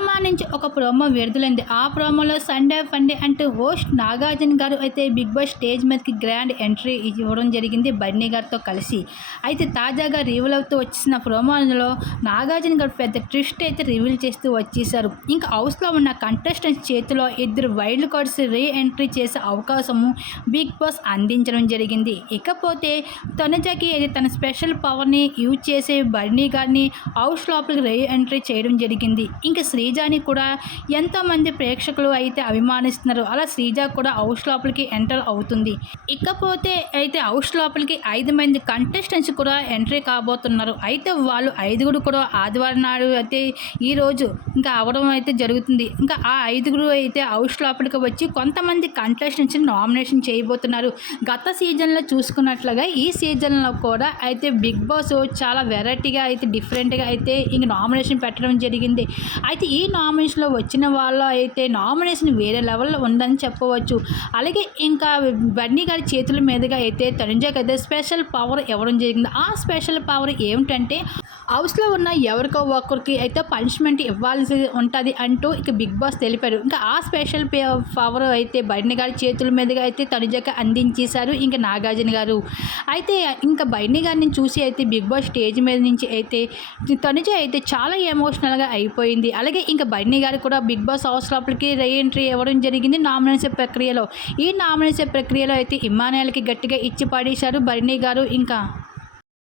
I'm నుంచి ఒక promo విడుదలైంది. ఆ ప్రోమోలో సండే ఫండే అంటూ హోస్ట్ నాగార్జున గారు అయితే బిగ్ బాస్ స్టేజ్ మీదకి గ్రాండ్ ఎంట్రీ ఇవ్వడం జరిగింది బన్నీ గారితో కలిసి. అయితే తాజాగా రివీల్ అవుతూ వచ్చిన ప్రోమోలో నాగార్జున గారు పెద్ద ట్విస్ట్ అయితే రివీల్ చేస్తూ వచ్చేసారు ఇంకా హౌస్లో ఉన్న కంటెస్టెంట్స్ చేతిలో ఇద్దరు వైల్డ్ కార్డ్స్ రీ ఎంట్రీ చేసే అవకాశము బిగ్ బాస్ అందించడం జరిగింది. ఇకపోతే తనుజకి అయితే తన స్పెషల్ పవర్ని యూజ్ చేసే బర్నీ గారిని హౌస్ లోపలికి రీ ఎంట్రీ చేయడం జరిగింది. ఇంకా శ్రీజాని కూడా ఎంతోమంది ప్రేక్షకులు అయితే అభిమానిస్తున్నారు. అలా శ్రీజ కూడా హౌస్ లోపలికి ఎంటర్ అవుతుంది. ఇకపోతే అయితే హౌస్ లోపలికి ఐదు మంది కంటెస్టెంట్స్ కూడా ఎంట్రీ కాబోతున్నారు. అయితే వాళ్ళు ఐదుగురు కూడా ఆదివారం నాడు అయితే ఈరోజు ఇంకా అవడం అయితే జరుగుతుంది. ఇంకా ఆ ఐదుగురు అయితే హౌస్ లోపలికి వచ్చి కొంతమంది కంటెస్టెంట్స్ని నామినేషన్ చేయబోతున్నారు. గత సీజన్లో చూసుకున్నట్లుగా ఈ సీజన్లో కూడా అయితే బిగ్ బాస్ చాలా వెరైటీగా అయితే డిఫరెంట్గా అయితే ఇంక నామినేషన్ పెట్టడం జరిగింది. అయితే ఈ కామెంట్స్లో వచ్చిన వాళ్ళు అయితే నామినేషన్ వేరే లెవెల్లో ఉందని చెప్పవచ్చు. అలాగే ఇంకా బన్నీ గారి చేతుల మీదుగా అయితే తనుజాకి అయితే స్పెషల్ పవర్ ఇవ్వడం జరిగింది. ఆ స్పెషల్ పవర్ ఏమిటంటే హౌస్లో ఉన్న ఎవరికో ఒక్కరికి అయితే పనిష్మెంట్ ఇవ్వాల్సి ఉంటుంది అంటూ ఇక బిగ్ బాస్ తెలిపారు. ఇంకా ఆ స్పెషల్ పవర్ అయితే బైర్ని గారి చేతుల మీదుగా అయితే తనుజాకి అందించేశారు ఇంకా నాగార్జున గారు. అయితే ఇంకా బైర్ని గారిని చూసి అయితే బిగ్ బాస్ స్టేజ్ మీద నుంచి అయితే తనుజ అయితే చాలా ఎమోషనల్గా అయిపోయింది. అలాగే ఇంకా బైర్ని గారు కూడా బిగ్ బాస్ హౌస్ లోపలికి రీఎంట్రీ ఇవ్వడం జరిగింది నామినేషన్ ప్రక్రియలో. ఈ నామినేషన్ ప్రక్రియలో అయితే ఇమానుయల్కి గట్టిగా ఇచ్చి పడేశారు బర్నీ గారు ఇంకా.